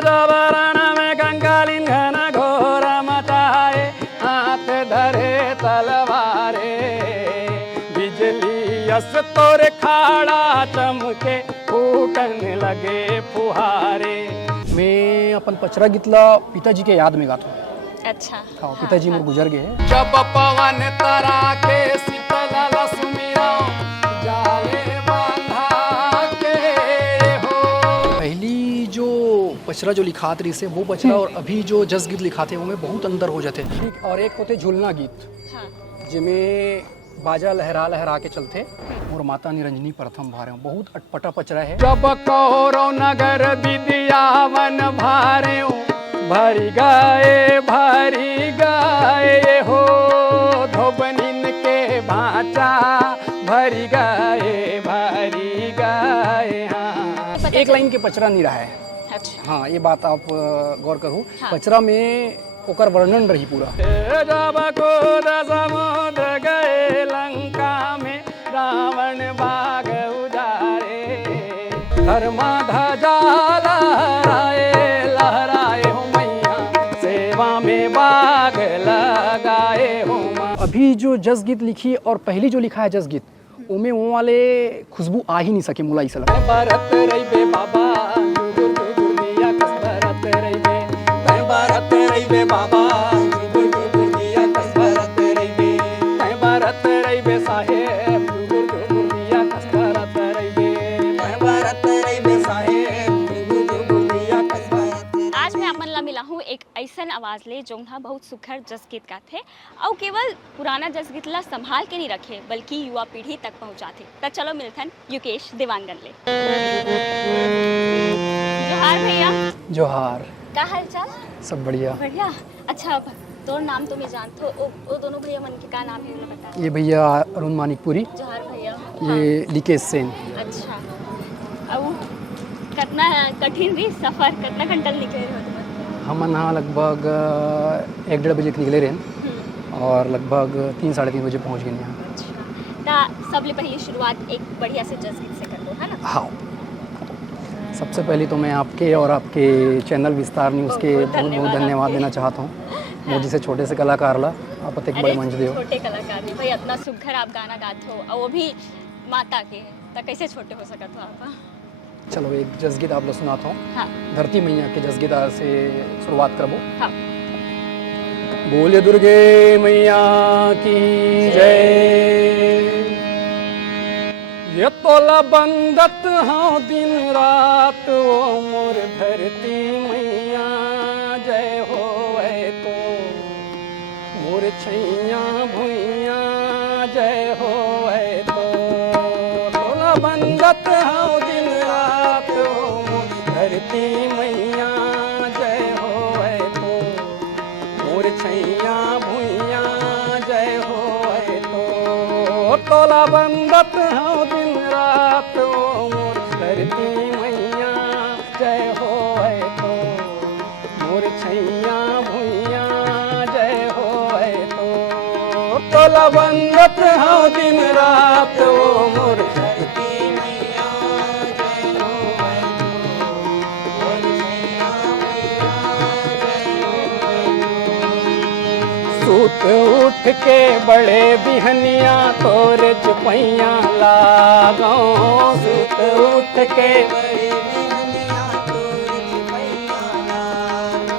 जबरण में कंकालीन घन घोर मचाए, हाथ धरे तलवारे, बिजली यस तोर खाड़ा चमके, फूटने लगे फुहारे। मैं अपन पचरा गीतला पिताजी के याद में गाता हूँ। अच्छा हाँ, पिताजी मोर गुजर गए। जब पवन तराके शीतल सुमिरा, जाले बांधा के हो। पहली जो पचरा जो लिखात रही से वो पचरा और अभी जो जस गीत लिखाते हैं वो में बहुत अंतर हो जाते। और एक होते झूलना गीत, जिसमें बाजा लहरा लहरा के चलते और माता निरंजनी प्रथम भारे बहुत अटपटा पचरा है। जब कौरव नगर विद्यावन भारे, भरी गाए हो, धोबनिन के भाचा भरी गाए। हाँ, एक लाइन के पचरा नहीं रहा है। अच्छा हाँ, ये बात आप गौर करो। हाँ। पचरा में ओकर वर्णन रही पूरा। जब कूद समुद्र गए लंका में, रावण बाग उजारे, धर्मा ध्वजा लहराए हो मैया, सेवा में बाग लगाए हो। अभी जो जस गीत लिखी और पहली जो लिखा है जस गीत, उनमें वो वाले खुशबू आ ही नहीं सके मुलाई सला। भारत रही बे बाबा, दिया कस भारत रही बे, भारत रही बे बाबा, दिया कस भारत रही बे, भारत रही बे साहेब, दिया कस भारत रही बे, भारत रही बे साहेब, दिया कस भारत। आज मैं अपन ला मिला हूँ एक ऐसन आवाज ले जो बहुत सुखर जस गीत गाथे और केवल पुराना जस गीत ला संभाल के नहीं रखे बल्कि युवा पीढ़ी तक पहुँचाथे। तो चलो मिलथन युकेश देवांगन ले। जोहार भैया। जोहार। का हाल चाल? सब बढ़िया। बढ़िया। अच्छा, तोर नाम तो मैं जानतो, ओ दोनों भैया मन के का नाम है वो बता। ये भैया अरुण मानिकपुरी। जोहार भैया। ये लिकेश सेन। अच्छा, अब कितना कठिन रही सफर, कितना घंटा निकले रहे? हम यहाँ लगभग 1-1:30 बजे निकले रहे और लगभग 3-3:30 बजे पहुँच गए यहाँ। अच्छा, सबले पहले शुरुआत एक बढ़िया से जस गीत से कर दो, है ना? हाँ, सबसे पहले तो मैं आपके और आपके चैनल विस्तार न्यूज़ के बहुत बहुत धन्यवाद देना चाहता हूँ। मुझे से छोटे से कलाकार ला आप एक बड़े मंच दे। छोटे कलाकार नहीं भाई, इतना सुघर आप गाना गाते हो और वो भी माता के, तो कैसे छोटे हो सकते हो आप? चलो एक जस गीत आप लोग सुनाता हूँ। हाँ। धरती मैया के जस गीत से शुरुआत करबो। हाँ। बोले दुर्गे मैया की जय। ये तोला बंदत हाँ दिन रात वो मोर धरती मैया, जय हो तो मोर छैया भुइया, जय हो तो तोला बंदत हाँ दिन रात वो मोर धरती मैया, जय हो तो मोर छैया भुइया, जय हो तो तोला बंदत हाँ दिन रात वो मोर धरती मैया, जय हो तो मोर छैया भुइया, जय हो तो तोला बंदत हाँ दिन रात वो मोर धरती मैया, जय हो तो मोर छैया भुइया, जय हो। सूत उठ के बड़े बिहनिया तोर चुपैया लागो, सूत उठ के बड़े बिहनिया तोर चुपैया लागो,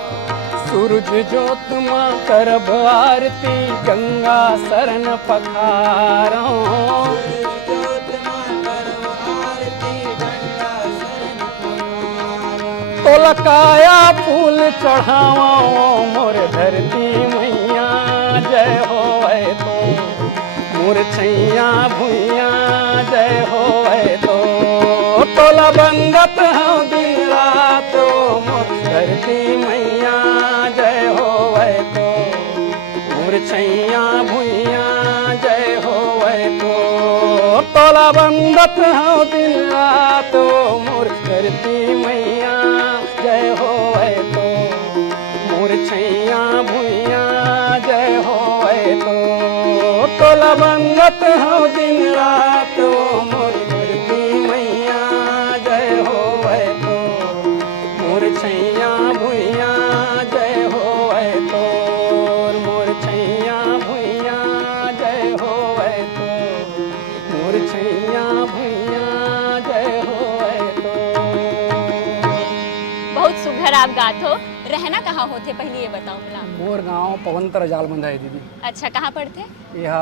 सूरज जोत माँ करब आरती गंगा शरण पखारो, सूरज जोत माँ करब आरती गंगा शरण पखारो, तोलकाया फूल चढ़ावा मोर धरती मैया, जय हो तो मोर छैया भुइया, जय हो तो तोला बंदत हाँ दिन रात मोर धरती मैया, जय हो तो मोर छैया भुइया, जय हो तो तोला बंदत हाँ दिन रात मोर धरती मैया, जय हो तो मोर छैया भुइया, जय हो तो तोला बंदत हाँ दिन रात मोर धरती मैया, जय हो तो मोर छैया छैया भुइया जय होए तोर, मोर छैया भुइया जय होए तोर, मोर छैया भुइया जय होए तोर। बहुत सुघर आप गात हो। रहना कहाँ होते पहले ये बताओ मला। मोर गांव पवंतर जाल बंधा है दीदी। अच्छा, कहाँ पढ़ते? यह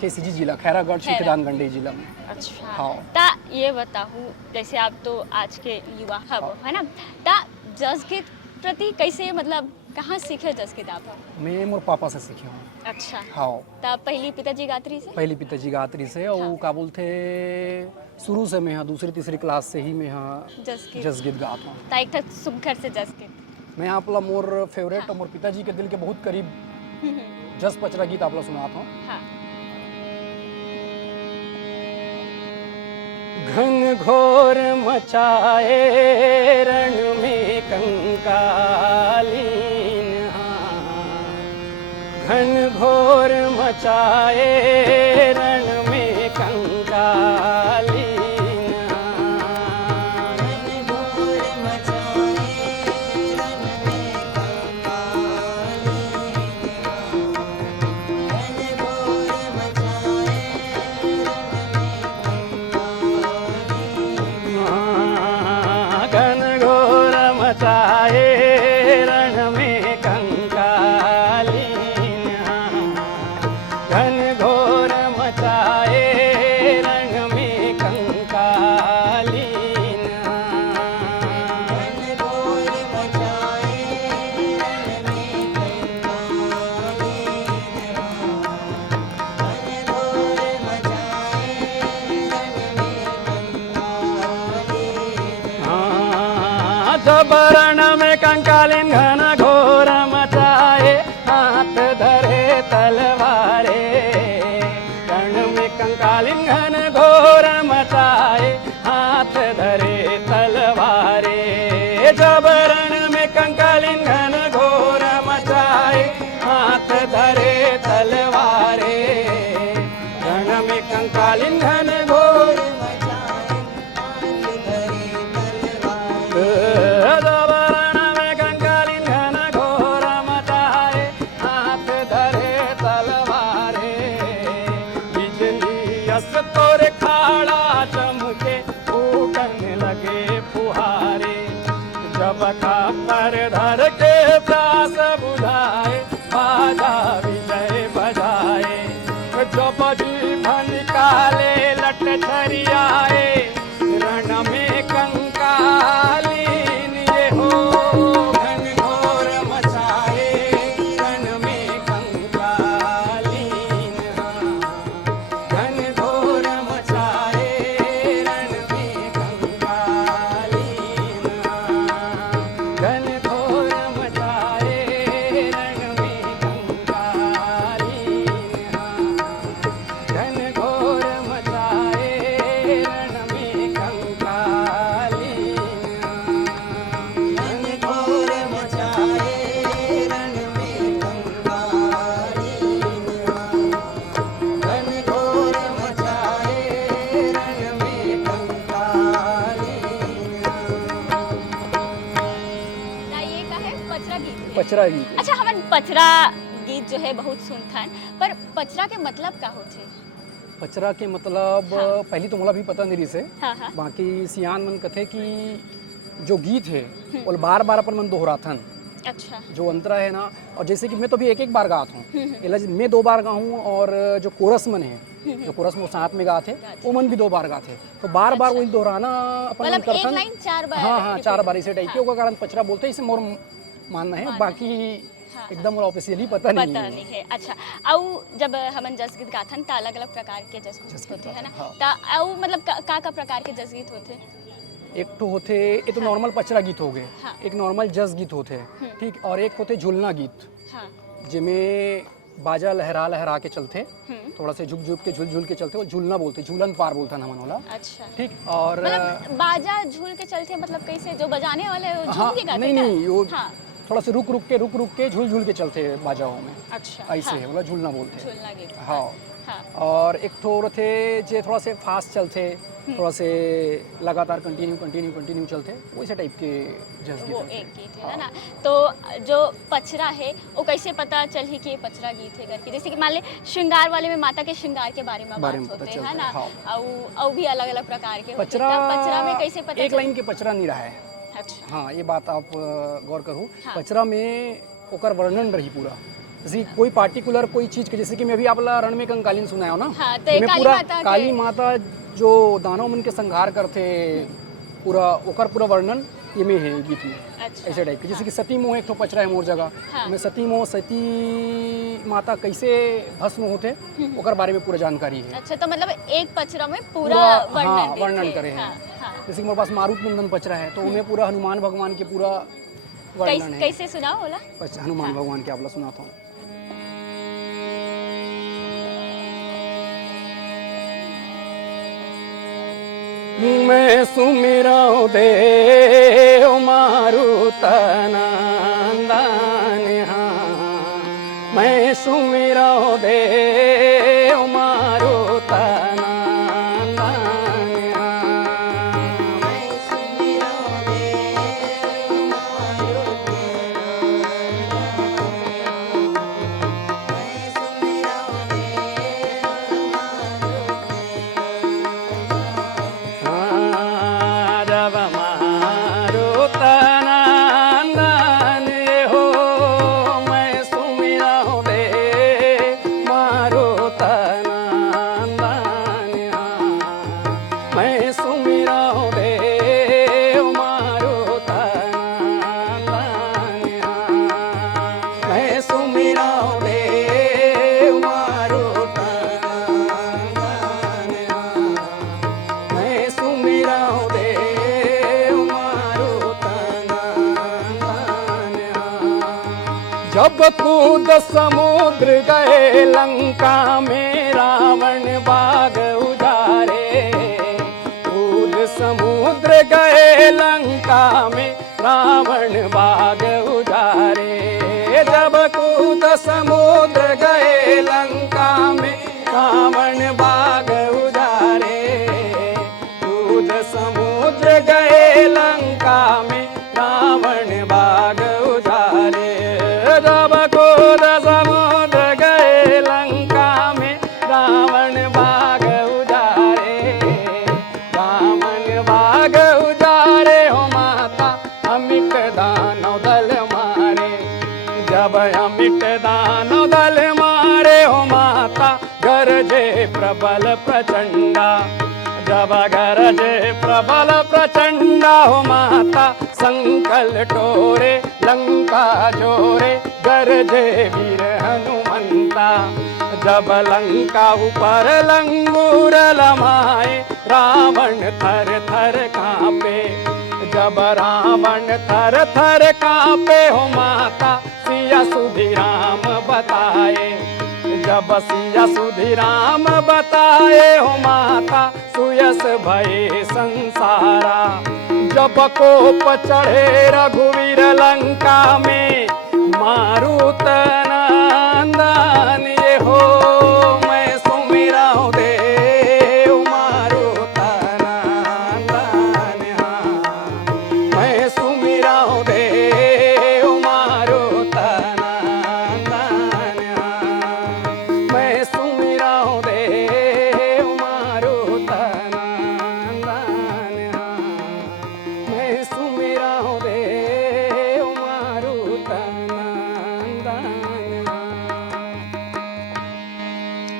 केसीजी जिला खैरागढ़ सीखेदान गंडे जिला में। अच्छा हाँ। ता ये बताऊँ, जैसे आप तो आज के युवा हब है ना, ता जस गीत प्रति कैसे मतलब कहाँ सीखे जस गीत आप? मैं मोर पापा से सीखे हूँ। अच्छा। हाँ। ता पहली पिताजी गात्री से? पहली पिताजी गात्री से और हाँ। का बोलते शुरू से मैं यहाँ दूसरी तीसरी क्लास से ही मैं यहाँ जस गीत गाता हूँ। ता एक सुघर से जस गीत मैं आपला मोर फेवरेट और मोर पिताजी के दिल के बहुत करीब जस पचरा गीत आपला सुनाता हूँ। हाँ। घन घोर मचाए रण में कंकालीन, घन घोर मचाए रण में कंकालीन, जब रण में कंकालीन घन घोर मचाए हाथ धरे तलवारे, रण में कंकालीन घन घोर मचाए हाथ धरे तलवारे, जब रण में कंकालीन घन घोर मचाए हाथ धरे तलवारे, रण में कंकालीन घन घोर तोरे खाड़ा चमके फूटने लगे फुहारे, जब खापर धर के प्यास बुझाए बाजा विजय बजाए, जब जीवन काले लट छरियाए रण में कंकालीन ये हो, घन घोर मचाए रण में कंकालीन, घन घोर मचाए रण में कंकालीन, घन घोर मचाए रण में कंकालीन, घन घोर मचाए रण में कंकालीन, घन घोर मचाए रण में कंकालीन, घन घोर मचाए रण में कंकालीन। ता ये का है पचरा गीत है। पचरा गीत। अच्छा, हमन पचरा गीत जो है बहुत सुनथन, पर पचरा के मतलब का होथे? पचरा के मतलब हाँ। पहली तो मोला भी पता नहीं से, हाँ हाँ। बाकी सियान मन कथे कि जो गीत है वो बार बार अपन मन दोहराथन, अच्छा। जो अंतरा है ना, और जैसे कि मैं तो भी एक एक बार गाता हूँ, मैं 2 बार गाऊँ और जो कोरस मन है, जो कोरस में साथ में गाते वो मन भी 2 बार गाते, तो बार बार वही दोहराना अपन मन मतलब एक करथन। लाइन 4 बार? हाँ हाँ, 4 बार इसे टाइप के ओकर कारण पचरा बोलते हैं, इसे मोर मानना है, बाकी एकदम ऑफिशियली पता नहीं पता है। नहीं है। अच्छा, आउ जब हमन जस गीत गाथन त अलग अलग प्रकार के जस गीत होते है ना, हाँ। त आउ मतलब का प्रकार के जस गीत होते? एक तो होते, ये तो नॉर्मल पचरा गीत हो गए, हाँ। एक नॉर्मल जस गीत होते ठीक, और एक होते झुलना गीत, हाँ। जिसमें बाजा लहरा लहरा के चलते, थोड़ा से झुक झुक के झुल के चलते, वो झुलना बोलते, झूलन पार बोलता ना मनोला। अच्छा। ठीक, और मतलब बाजा झूल के चलते मतलब कैसे, जो बजाने वाले झूल हाँ, के गाते? नहीं वो हाँ। थोड़ा से रुक रुक के झूल के चलते बाजाओं में, अच्छा। ऐसे है, बोला झूलना बोलते हैं। झूलना गीत। हाँ। हाँ। और एक ठो थे जे थोड़ा से फास्ट चलते, थोड़ा से लगातार कंटिन्यू चलते, वैसे टाइप के जस वो गीत एक रहते। गीत है ना। तो जो पचरा है वो कैसे पता चल ही कि ये पचरा गीत है करके, जैसे कि मान ले श्रृंगार वाले में माता के श्रृंगार के बारे में बात पता होते चलता है ना, हाँ। और भी अलग अलग प्रकार के होते पचरा हैं। तब पचरा में कैसे पता एक चल। लाइन के पचरा नहीं रहा है। अच्छा। हाँ, ये बात आप गौर करूँ। हाँ। पचरा में ओकर वर्णन रही पूरा, जैसे कोई पार्टिकुलर कोई चीज के, जैसे कि मैं अभी आपला रण में कंकालीन सुनाया हो ना। हाँ, तो ये मैं काली पूरा माता के- काली माता जो दानव मन के संहार करते, पूरा ओकर पूरा वर्णन ये में है गीत में। अच्छा। ऐसे टाइप के, जैसे कि सती मोह एक तो पचरा है मोर जगह हाँ। में, सती मोह सती माता कैसे भस्म होते ओकर बारे में पूरा जानकारी है। अच्छा, तो मतलब एक पचरा में पूरा पूरा, हाँ, वर्णन वर्णन देते। करे हैं। हाँ, हाँ। जैसे कि मेरे पास मारुत मुंदन पचरा है, तो उनमें पूरा हनुमान भगवान के पूरा वर्णन है। कैसे सुनाओ बोला। हनुमान भगवान के आपला सुनाता हूँ। मैं सुमिरौ देव मारुत नंदन, मैं सुमिरौ देव मारुत नंदन, मैं सुमिरौ देव मारुत जब कूद समुद्र गए लंका में रावण बाग उजारे, कूद समुद्र गए लंका में रावण बाग उजारे, जब कूद समुद्र गए लंका में रावण बाग उजारे, कूद समुद्र गए लंका में रावण बाग उजारे, जब कूद समुद्र गए लंका में रावण बाग उजारे, रावण बाग उजारे हो माता अमिट दानव दल मारे, जब अमिट दानव दल मारे हो माता गरजे प्रबल प्रचंडा, जब गरजे प्रबल प्रचंडा हो माता संकल टोरे लंका जोरे, गरजे वीर हनुमंता, जब लंका ऊपर लंगूर लमाए रावण थर थर कांपे, जब रावण थर थर कांपे हो माता सिया सुधीराम बताए, जब सिया सुधीराम बताए हो माता सुयस भये संसारा, जब कोप चढ़े रघुवीर लंका में मारुत नंदन, ये हो मैं सुमिरौ देव मारुत नंदन, मैं सुमिरौ देव मारुत नंदन, मैं सुमिरौ देव मारुत नंदन, मैं सुमिरौ देव मारुत नंदन।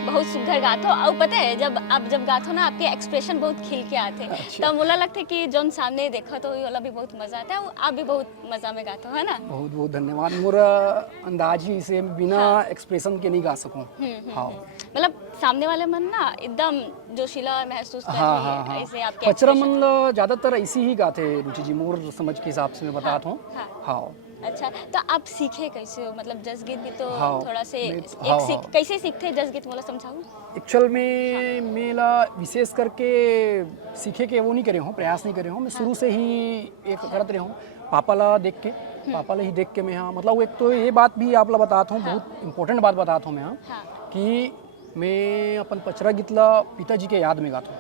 बहुत सुंदर गाथो। और पता है जब आप जब गाथो ना आपके एक्सप्रेशन बहुत खिल के आते, अच्छा। तब मुला लगता है कि जोन सामने देखो तो ये वाला भी बहुत मजा आता है, आप भी बहुत मजा में गाते हो, है ना। बहुत बहुत धन्यवाद। मोरा अंदाज ही इसे बिना एक्सप्रेशन के नहीं गा सकूं। हाँ मतलब सामने वाले मन ना एकदम जोशीला महसूस कर हाँ रही हाँ है हाँ ऐसे आपके पचरा expression। मन ज्यादातर ऐसी ही गाते रुचि जी, मोर समझ के हिसाब से मैं बताता हूँ। हाँ। हाँ अच्छा, तो आप सीखे कैसे हो, मतलब जस गीत भी तो हाँ, थोड़ा से हाँ, हाँ। कैसे सीखते हैं जस गीत, मोला समझाओ। एक्चुअल में मेला विशेष करके सीखे के वो नहीं करे हूँ, प्रयास नहीं करे हूँ। मैं शुरू से ही एक करते रहा हूँ, पापा ला देख के, पापा ला ही देख के मैं। हाँ मतलब एक तो ये बात भी आप ला बताता हूँ, बहुत इंपॉर्टेंट बात बताता हूँ मैं। हाँ हाँ। कि मैं अपन पचरा गीतला पिताजी के याद में गातो.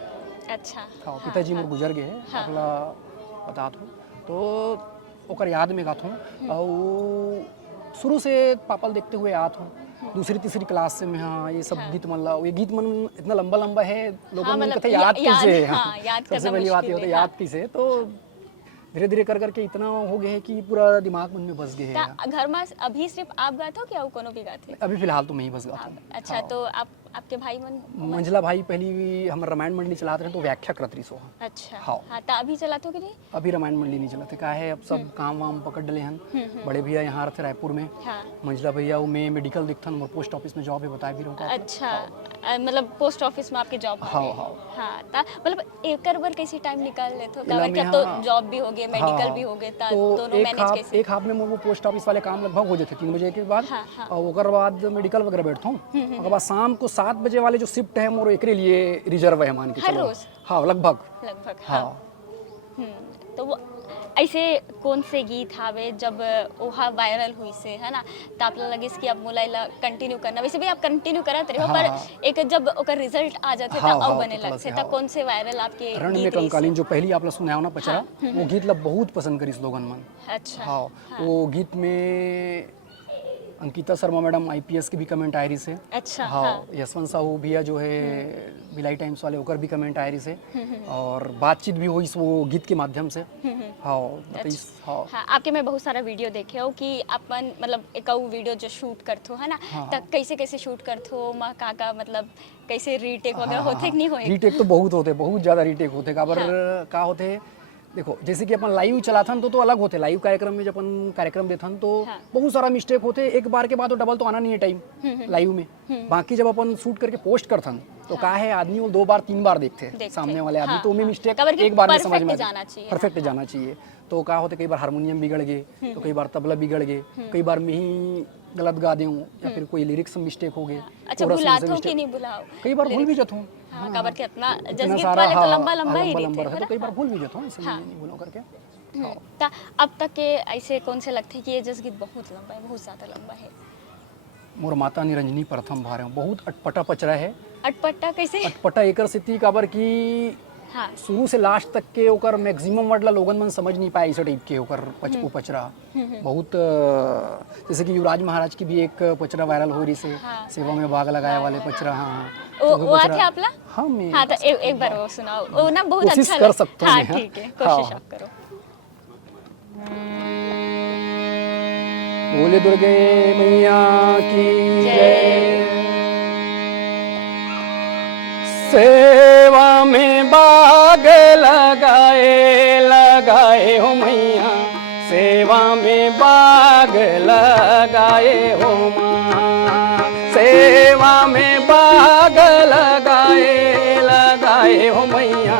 अच्छा हाँ पिताजी मोर गुजर गए हैं आपला बतात हो तो ओकर याद में गातो और शुरू से पापल देखते हुए आत हूँ. दूसरी तीसरी क्लास से मैं हाँ ये सब गीत मन ला ये गीत मन इतना लंबा लंबा है लोगों ने कहते याद कैसे है. याद सबसे पहली बात ये होता है याद कैसे तो धीरे धीरे कर करके इतना हो गया है कि पूरा दिमाग मन में बस गए हैं. घर में अभी सिर्फ आप गाते हो क्या कोनो भी गाते? अभी फिलहाल तो मैं ही बस गाता हूँ. अच्छा तो आपके भाई मन मंझला भाई पहली हम रामायण मंडली चलाते रहे तो व्याख्या करत रही सो. अच्छा हाँ तो अभी चलाते हो कि नहीं? अभी रामायण मंडली नहीं चलाते का है अब सब काम वाम पकड़ डले हन. बड़े भैया यहाँ रहते रायपुर में. मंझला भैया वो मैं मेडिकल दिखथन और पोस्ट ऑफिस में जॉब है बताया भी रहूँगा. अच्छा मतलब पोस्ट ऑफिस में आपके जॉब? हाँ हाँ हाँ ता मतलब एक बार कैसे टाइम निकाल लेते हो क्या तो जॉब भी हो गए मेडिकल भी हो गए ता दोनों मैनेज कैसे? एक हाफ में मोर पोस्ट ऑफिस वाले काम लगभग हो जाते 3 बजे के बाद और ओकर बाद मेडिकल वगैरह बैठता हूँ. ओकर बाद शाम को 7 बजे वाले जो शिफ्ट है मोर एकरे लिए रिजर्व है मान के हर चलो. रोज? हाँ लगभग हाँ. तो वो ऐसे कौन से गीत हावे जब ओहा वायरल हुई से है ना तो आप लगे कि अब मोला कंटिन्यू करना वैसे भी आप कंटिन्यू करत रहे हो पर एक जब ओकर रिजल्ट आ जाते ता अब बने लगते ता कौन से वायरल आपके रण में कंकालीन जो पहली आप सुना हो ना पचरा वो गीत ला बहुत पसंद करी लोगन मन. अच्छा हाँ वो गीत में अंकिता शर्मा मैडम आईपीएस की भी कमेंट आ रही से. अच्छा हाँ यशवंत साहू भैया जो है बिलाई टाइम्स वाले ओकर भी कमेंट आ रही से और बातचीत भी हुई वो गीत के माध्यम से. हाँ हाँ आपके मैं बहुत सारा वीडियो देखे हो कि अपन मतलब एक वीडियो जो शूट करते हो है ना तब कैसे कैसे शूट करते हो माँ काका मतलब कैसे रीटेक वगैरह होते कि नहीं होए? रीटेक तो बहुत होते बहुत ज़्यादा रीटेक होते काबर का होते देखो जैसे कि अपन लाइव चलाथन तो अलग होते. लाइव कार्यक्रम में जब अपन कार्यक्रम देथन तो बहुत सारा मिस्टेक होते. एक बार के बाद तो डबल तो आना नहीं है टाइम लाइव में. बाकी जब अपन शूट करके पोस्ट करथन तो का है आदमी वो 2 बार 3 बार देखते सामने वाले आदमी तो उनमें मिस्टेक एक बार में समझ में परफेक्ट जाना चाहिए. तो का होते कई बार हारमोनियम बिगड़ गए तो कई बार तबला बिगड़ गए कई बार मैं ही गलत गा दूँ या फिर कोई लिरिक्स में मिस्टेक हो गए. अच्छा बुलाते हो कि नहीं बुलाओ? कई बार भूल भी जाता हूँ. हाँ कबर के इतना जसगीत वाले तो लंबा लंबा ही रहते हैं तो कई बार भूल भी जाता हूँ इसलिए नहीं बोलो करके. ता अब तक के ऐसे कौन से लगते हैं कि ये जसगीत बहुत लंबा है बहुत ज़्यादा लंबा है? मोर माता निरंजनी प्रथम भारे बहुत अटपटा पचरा है. अटपटा कैसे? अटपटा एकर स्थिति काबर की शुरू से लास्ट तक के ओकर मैक्सिमम वर्ड ला लोगन मन समझ नहीं पाए ऐसे टाइप के ओकर पचरा बहुत जैसे कि युवराज महाराज की भी एक पचरा वायरल हो रही से सेवा में बाग लगाया वाले पचरा. हाँ वो आते आपला? हाँ मैं हाँ तो एक बार वो सुनाओ वो ना बहुत अच्छा कोशिश कर सकता हूँ. हाँ ठीक है कोशिश आप करो. बोले दुर्गे मैया की जय. सेवा में बाग लगाए हो मैया सेवा में बाग लगाए हो माँ. सेवा में बाग लगाए हो मैया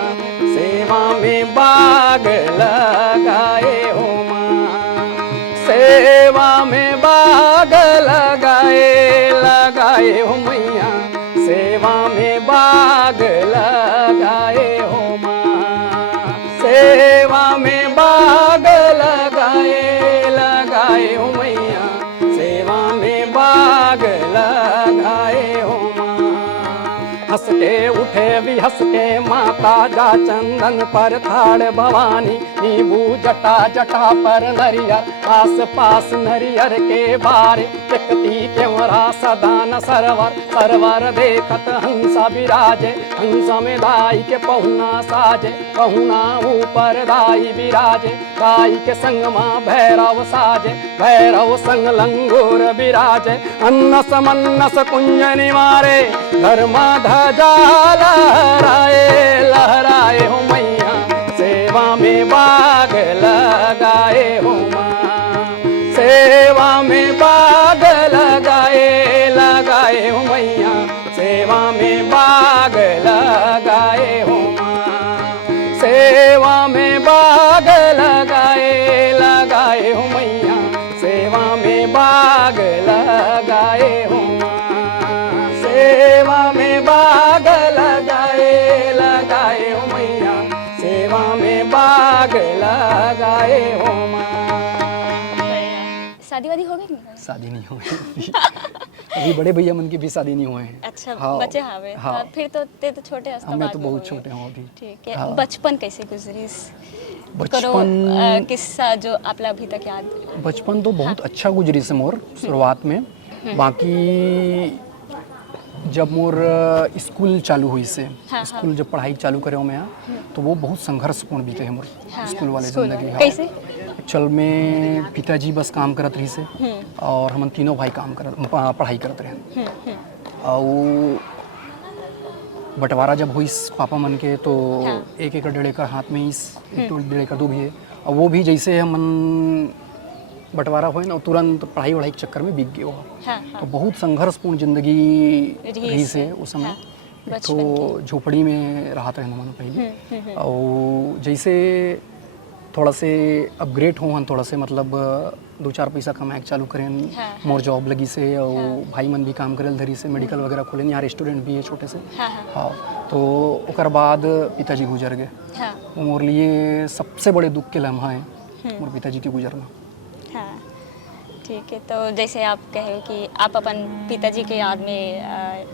सेवा में बाग लगाए हो माँ. सेवा में बाग लगाए हो मैया सेवा में बाग लगाए हो माँ. सेवा में बाग लगाए हो मैया सेवा में बाग लगाए हो माँ. हंस के उठे भी हंस के माता जा चंदन पर थाड़ भवानी नींबू जटा जटा पर नरियर आस पास नरियर के बारे देखती क्यों सदान सरवर देखत हंसा विराजे हंसा में दाई के पहुना साजे पहुना ऊपर दाई विराजे दाई के संग माँ भैरव साजे भैरव संग लंगूर विराजे अन्नस मन्नस कुंज निवारे धर्मा ध्वजा लहराए हो मैया सेवा में बाग लगाए हो माँ. सेवा में बाग लगाए हो मैया सेवा में बाग लगाए हो माँ. सेवा में बाग लगाए हो मैया सेवा में बाग लगाए हो माँ. सेवा में बाग लगाए हो मैया सेवा में बाग लगाए हो माँ. शादी वादी हो गई? शादी नहीं हुई. अभी बड़े भैया मन की भी शादी नहीं हुए हैं। अच्छा हाँ, बच्चे हावे हाँ। फिर तो ते तो छोटे हस्ता मैं बाद तो में बहुत हुए। छोटे हूँ अभी। ठीक है हाँ। बचपन कैसे गुजरी करो बचपन किस्सा जो आपला अभी तक याद बचपन तो बहुत अच्छा गुजरी से मोर शुरुआत में। बाकी जब मोर स्कूल चालू हुई से हाँ, स्कूल जब पढ़ाई चालू करे हो मैं यहाँ, तो वो बहुत संघर्षपूर्ण बीते हैं मोर हाँ, स्कूल वाले स्कूल जिंदगी। वाले। हाँ। कैसे? एक्चुअल में पिताजी बस काम करत रही से और हम तीनों भाई काम करत पढ़ाई करत रहे। और बंटवारा जब हुई पापा मन के तो हाँ। 1 एकड़ 1.5 एकड़ हाथ में इस 1.5 एकड़ 2 भी है। और वो भी जैसे हमन बंटवारा हुए ना तुरंत पढ़ाई वढ़ाई के चक्कर में बिक गए हो। हाँ, हाँ। तो बहुत संघर्षपूर्ण जिंदगी रही से उस समय। हाँ, एक बचपन तो झोपड़ी में रहा रहना मन पहले। और जैसे थोड़ा से अपग्रेड हो हम थोड़ा से मतलब 2-4 पैसा कमाए चालू करें। हाँ, मोर जॉब लगी से और भाई मन भी काम करे धरी से मेडिकल वगैरह खोले यहाँ रेस्टोरेंट भी है छोटे से। हाँ, हाँ। हाँ तो ओकर बाद पिताजी गुजर गए। हाँ, वो मोर लिए सबसे बड़े दुख के लम्हा है मोर पिताजी के गुजरना। हाँ ठीक है तो जैसे आप कहे कि आप अपन पिताजी के याद में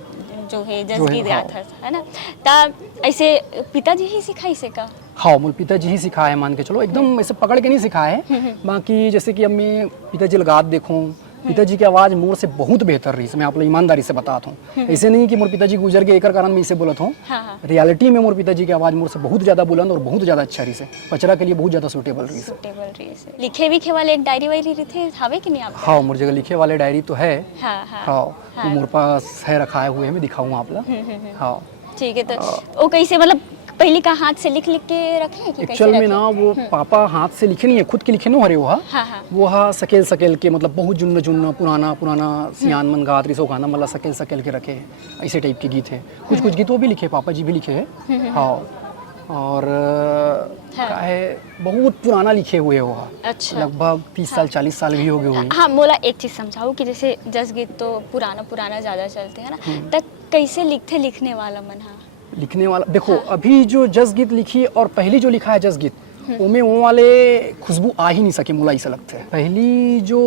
जो है जसगीत हाँ। याद है ना तब ऐसे पिताजी ही सिखाई से का हाँ मोर पिताजी ही सिखाए मान के चलो एकदम ऐसे पकड़ के नहीं सिखाए। बाकी जैसे कि अब मैं पिताजी लगात देखूं पिताजी की आवाज़ मोर से बहुत बेहतर रही मैं आप लोग ईमानदारी से बताता हूँ। ऐसे नहीं कि मोर पिताजी गुजर गए एक कारण मैं इसे बोलत हूँ। हाँ, हाँ। रियलिटी में मोर पिताजी की आवाज़ मोर से बहुत ज़्यादा बुलंद और बहुत ज़्यादा अच्छा रही से पचरा के लिए बहुत ज़्यादा सूटेबल रही से। सुटेबल रही से लिखे विखे वाले एक डायरी वायरी रहते हावे कि नहीं आप हाँ मोर जगह लिखे वाले डायरी तो है। हाँ हाँ हाँ वो मोर पास है रखाए हुए हैं मैं दिखाऊँ आप लोग। हाँ ठीक है तो वो कैसे मतलब पहले का हाथ से लिख लिख के रखे हैं कि कैसे एक्चुअल में रखे? ना वो पापा हाथ से लिखे नहीं है खुद के लिखे नो हरे वो हाँ, हाँ। वो हा सकेल सकेल के मतलब बहुत जुन्न जुन्न पुराना पुराना सियान मन गात रिसो गाना मतलब सकेल सकेल के रखे ऐसे टाइप के गीत है। कुछ कुछ गीत वो भी लिखे पापा जी भी लिखे हैं। हाँ और हाँ। क्या है बहुत पुराना लिखे हुए हो अच्छा। लगभग 30 साल 40 साल भी हो गए हुए। हाँ मोला एक चीज समझाओ कि जैसे जस गीत तो पुराना पुराना ज्यादा चलते हैं ना तब कैसे लिखते लिखने वाला मन हाँ लिखने वाला देखो अभी जो जस गीत लिखी और पहली जो लिखा है जस गीत उनमें वो वाले खुशबू आ ही नहीं सके मुला ऐसा लगता है। पहली जो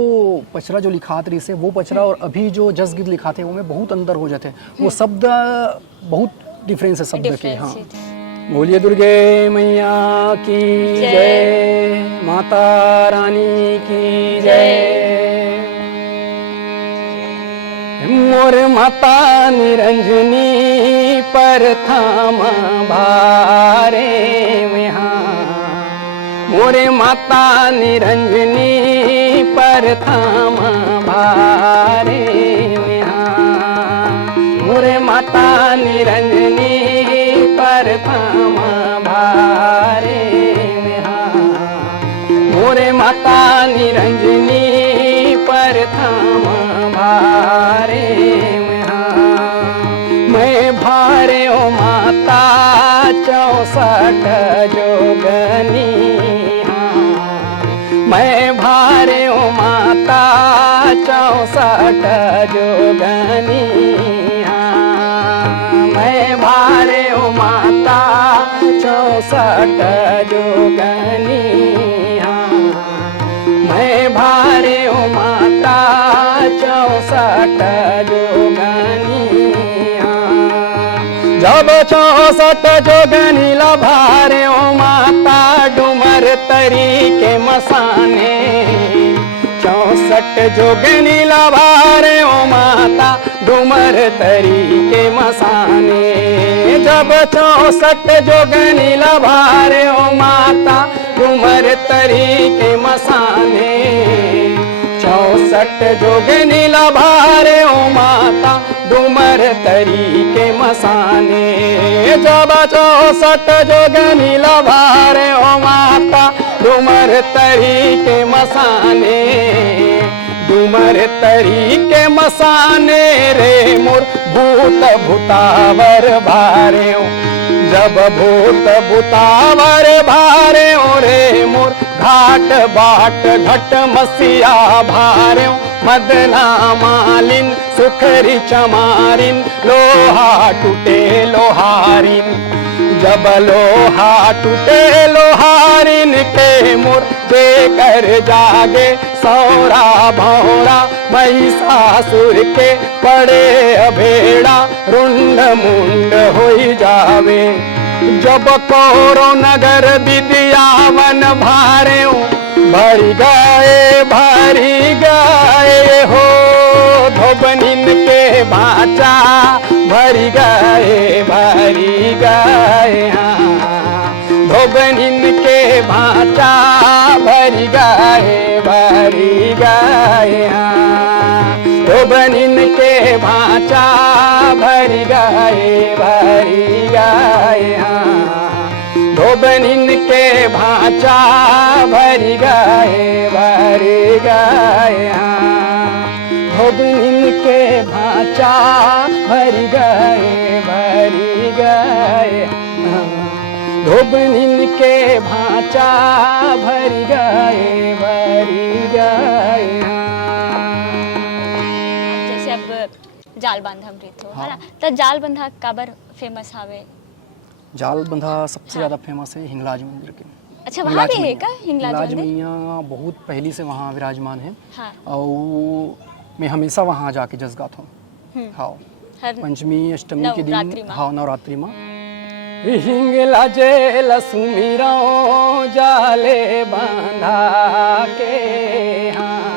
पचरा जो लिखात रही से वो पचरा और अभी जो जस गीत लिखाते हैं उनमें बहुत अंदर हो जाते हैं। वो शब्द बहुत डिफरेंस है शब्द के। हाँ बोलिए दुर्गे मैया की जय माता रानी की जय मोर माता निरंजनी पर थाम भारे में मोरे माता निरंजनी पर थाम भारे में मोरे माता निरंजनी पर थाम भारे में मोरे माता निरंजनी पर थाम भारे में मैं भारे ओ माता 64 जोगनी मैं भारे ओ माता 64 जोगनी मैं भारे ओ माता 64 जोगनी मैं भारे ओ माता 64 जोगनी जब 64 जोगनी ला भारे ओ माता डुमर तरी के मसाने 64 जोगनी ला भारे ओ माता डुमर तरी के मसाने जब 64 जोगनी ला भारे ओ माता डुमर तरी के मसाने 64 जोगनी ला भारे ओ माता डुमर तरी के मसाने जब 64 जोगनी ला भारे ओ माता डुमर तरी के मसाने डुमर तरी के मसाने रे मोर भूत भूतावर भारे जब भूत भूतावर भारे रे मोर घाट बाट घट मसिया भारे मदना मालिन सुखरी चमारिन लोहा टूटे लोहारिन जब लोहा टूटे लोहारिन के मोर दे कर जागे सौरा भौरा महिषासुर के पड़े अभेड़ा रुंड मुंड होई जावे। जब कौरो नगर विद्यावन भारे भरी गए हो धोबनिन के भाचा भरी गए हाँ धोबनिन के भाचा भरी गए हाँ धोबनिन के भाचा भरी गए हाँ धोबनिन के भाचा भरी गए हाँ धोबनिन के भाचा भरी गए हाँ धोबनिन के भाचा भरी गए हाँ। जैसे अब जाल बांधा मृत हो है ना, तो जाल बांधा काबर फेमस हावे? जाल बंधा सबसे ज़्यादा फेमस है हिंगलाज मंदिर के। अच्छा, वहाँ भी है का हिंगलाज मैया बहुत पहले से वहाँ विराजमान है। हाँ। और मैं हमेशा वहाँ जाके जस गाता हूँ। हाँ पंचमी अष्टमी के दिन हाँ नवरात्रि में हिंगलाजे लसुमीरा जाले बांधा के हाँ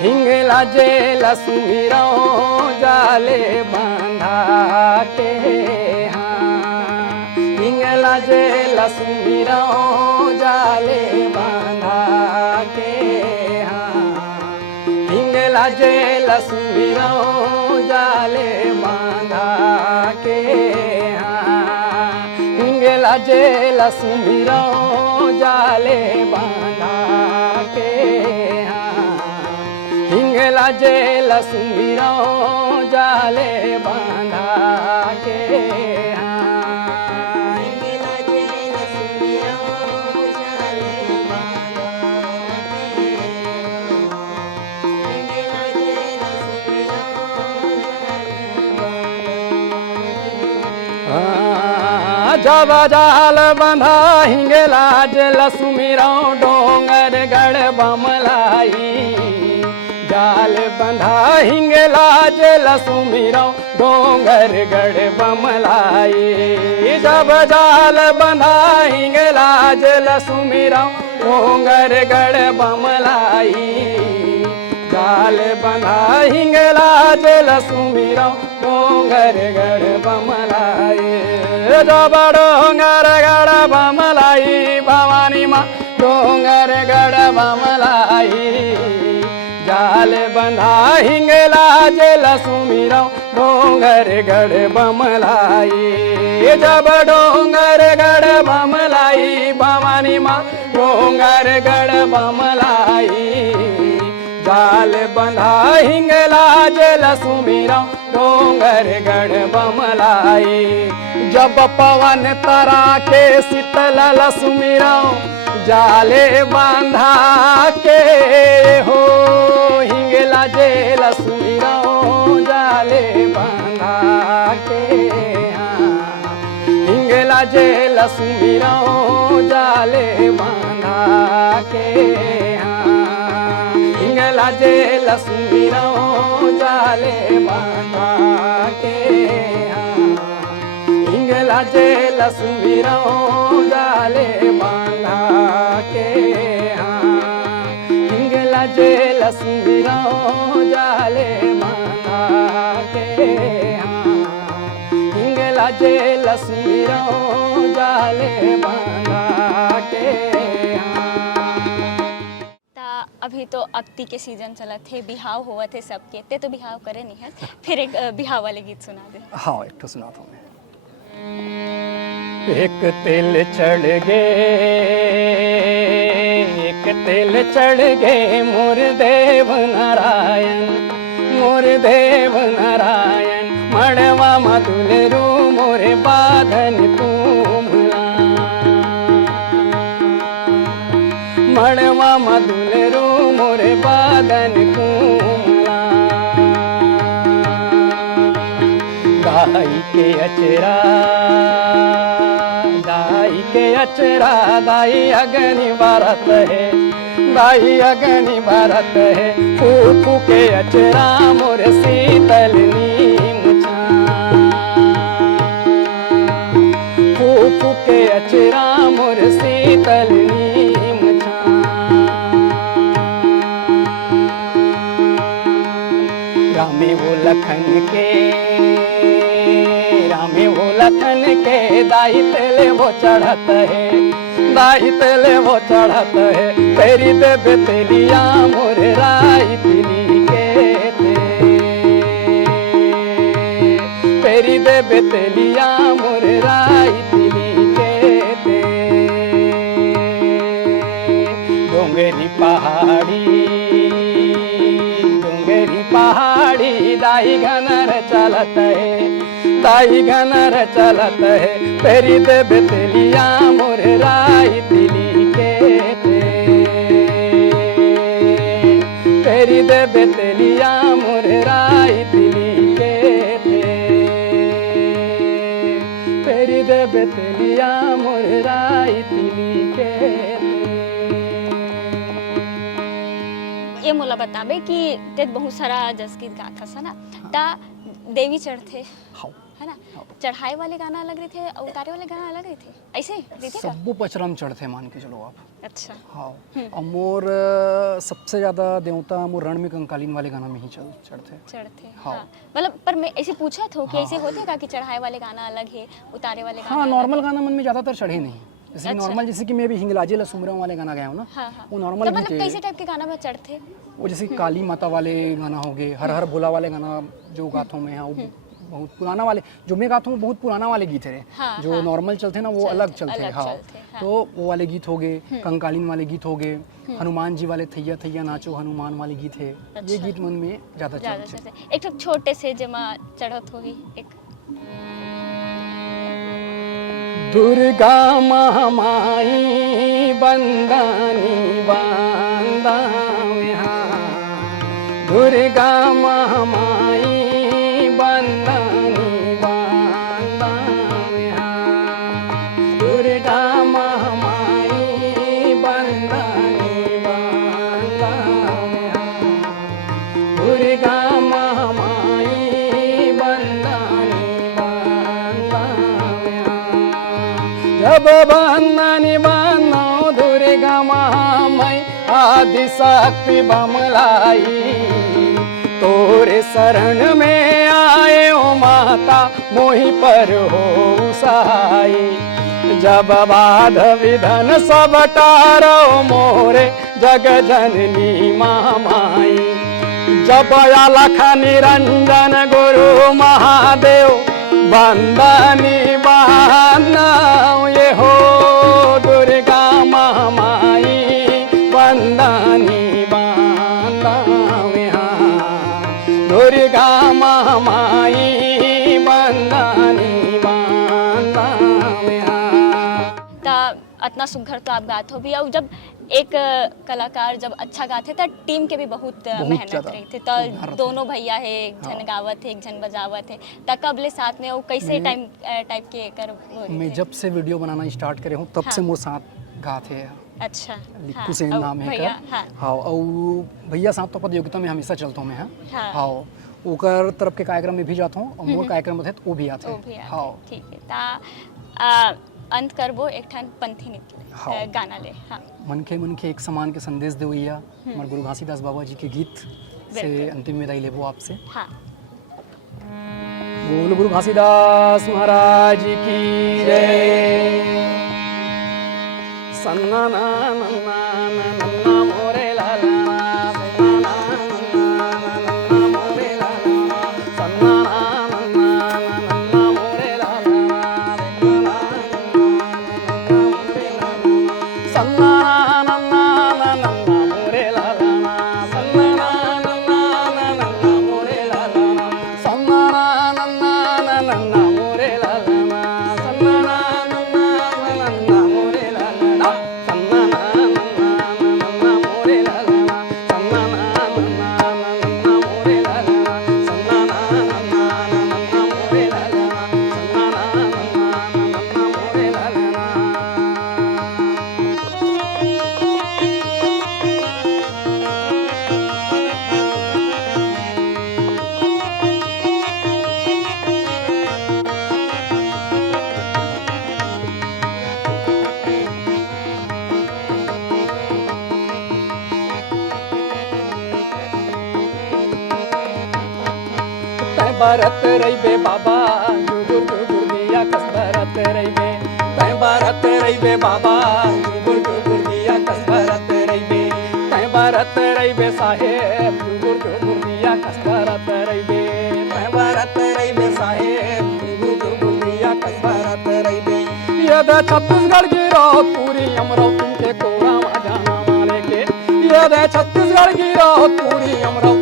हिंगलाजे लसुमीरा जाले बांधा के हाँ हिंगलाजे लसुमीरा जाले बांधा के हाँ हिंगलाजे लसुमीरा जाले बांधा के हाँ हिंगलाजे लसुमीरा जाले बांधा के हाँ हिंगलाजे लसुमीरा जाले बांधा के हाँ हिंगलाजे लसुमीरा जाले बांधा जब जाल बंधा हिंगलाज लसुमीरा डोंगर गढ़ बमलाई जाल बंधा हिंगलाज लसुमीरा डोंगर गढ़ बमलाई जब जाल बंधा हिंगलाज लसुमीरा डोंगर गढ़ बमलाई जाल बंधा हिंगलाज लसुमीरा डोंगर गढ़ बमलाई जब डोंगर गढ़ बमलाई भवानी माँ डोंगर गढ़ बमलाई जाल बंधा हिंगलाज लसुमीरा डोंगर गढ़ बमलाई जब डोंगर गढ़ बमलाई भवानी माँ डोंगर गढ़ बमलाई जाल बंधा हिंगलाज लसुमीरा डोंगर गढ़ बमलाई जब पवन तरा के शीतल लसुमीरा जाले बांधा के हो हिंगलाजे लसुमीरा जाले बांधा के हाँ हिंगलाजे लसुमीरा जाले बांधा के हाँ हिंगलाजे लसुमीरा जाले बांधा के हाँ हिंगलाजे लसुमीरा जाले बांधा के हाँ हिंगलाजे लसुमीरा जाले बांधा के हाँ हिंगलाजे लसुमीरा जाले बांधा के अभी तो अक्ति के सीजन चला थे बिहाव हुआ थे सबके ते तो बिहाव करे नहीं है फिर एक बिहाव वाले गीत सुना दे। हाँ एक तो सुनाता हूँ मैं। एक तिल चढ़ गए मोर देव नारायण मड़वा मधुलरू मोरे बाधन तुमला मड़वा मधुलरू मोरे बाधन तुमला दाई के अचरा दाई अग्नि बरत है दाई अगनी भरत है फूफू के अचरा मोर शीतल नीम फूफू के अचरा मोर शीतल नीम रामे वो लखन के रामे वो लखन के दाई तेले वो चढ़त है दाई तेले वो चढ़त है तेरी देवे तेलिया मोर राई तिली के थे तेरी देवे तेलिया मोर राई तिली के थे डोंगरी पहाड़ी दाई घनर चलत है दाई घनर चलत है तेरी देवे तेलिया मोर राई तिली के थे तेरी देवे तेलिया मोर राई तिली के थे तेरी देवे तेलिया मोर राई तिली के थे। ये मोला बताबे कि ते बहुत सारा जसगीत गाथा सा ना ता देवी चढ़थे हाँ है ना चढ़ाई वाले गाना अलग रहे थे और उतारे वाले गाना अलग रहे थे ऐसे रहे थे का सबो पचरम चढ़ते मान के चलो आप अच्छा हाँ और मोर सबसे ज्यादा देवता मोर रण में कंकालीन वाले गाना में ही चढ़ते हाँ मतलब पर मैं ऐसे पूछा था कि ऐसे होते का कि चढ़ाई वाले गाना अलग है उतारे वाले गाना हाँ अलग नॉर्मल है? गाना मन में ज्यादातर चढ़े नहीं जैसे अच्छा। नॉर्मल जैसे कि मैं भी हिंगलाजे लसुमरम वाले गाना गाया हूँ ना हाँ हाँ वो तो नॉर्मल मतलब भी कैसे थे टाइप के गाना में चढ़ते वो जैसे काली माता वाले गाना हो गए हर हर भोला वाले गाना जो गाथों में है वो बहुत पुराना वाले जो मैं गाता हूँ बहुत पुराना वाले गीत है हाँ, जो हाँ। नॉर्मल चलते ना वो अलग चलते हैं हाँ हाँ। तो वो वाले गीत हो गए कंकालीन वाले गीत हो गए हनुमान जी वाले थैया थैया नाचो हनुमान वाले गीत है ये अच्छा। गीत मन में ज्यादा ज्यादा चलते चलते एक तो छोटे से जमा चढ़त होगी एक दुर्गा महामाई बंदानी बांदा दुर्गा महामाई बंदानी बांदा दुर्गा महामाई बंदानी बांदा दुर्गा महामाई बंदानी बांदा जब बंदनी बनो दुर्गा महामाई आदि शक्ति बमलाई तोरे शरण में आए ओ माता मोहि पर हो सहाई जब बाध विधन सब टारो मोरे जग जननी महामाई जब अलख निरंजन गुरु महादेव बंदनी बहाना ये हो दुर्गा महामाई बंदनी बांदा दुर्गा महामाई बंदनी बांदा ता इतना सुघर तो आप गात हो भी और जब एक कलाकार जब अच्छा गाते तो टीम के भी बहुत मेहनत ज्यादा रही थी तो दोनों भैया है एक जन गावत है एक जन बजावत है ता कबले साथ में वो कैसे टाइप के कर वो रही मैं थे? जब से वीडियो बनाना स्टार्ट करे हूँ तब हाँ। से मोर साथ गाते हैं अच्छा लिक्कू सेन और नाम है भैया, कर हाँ हाँ और भैया साथ तो प्रतियोगिता में हमेशा चलता हूँ मैं हाँ। हाँ ओकर तरफ के कार्यक्रम में भी जाता हूँ और मोर कार्यक्रम में थे तो वो भी आते वो भी हैं आते हाँ हैं, ठीक है ता अंत करबो एक ठन पंथी निकले हाँ। गाना ले हाँ मन के एक समान के संदेश दे भैया हमारे गुरु घासीदास बाबा जी के गीत से बिल्कुल। अंतिम विदाई लेबो आपसे हाँ बोल गुरु घासीदास महाराज की जय सन्ना ना नन्ना नन्ना मोरे लाला सन्ना ना नन्ना मोरे लाला सन्ना ना नन्ना नन्ना मोरे लाला सन्ना ना मोरे लाला सन्ना ना नन्ना मोरे लाला सन्ना ना नन्ना मोरे लाला सन्ना ना नन्ना मोरे लाला सन्ना ना नन्ना मोरे लाला सन्ना ना नन्ना मोरे भरत रहिबे बाबा जुगुर जुगुर दिया कस भरत रहिबे तै भरत रहिबे बाबा जुगुर जुगुर दिया कस भरत रहिबे तै भरत रहिबे साहेब जुगुर जुगुर दिया कस भरत रहिबे तै भरत रहिबे साहेब जुगुर जुगुर दिया कस भरत रहिबे यद छत्तीसगढ़ की रात पूरी अमरावती के कोरा जाना माले के यद छत्तीसगढ़ की रात पूरी अमरावती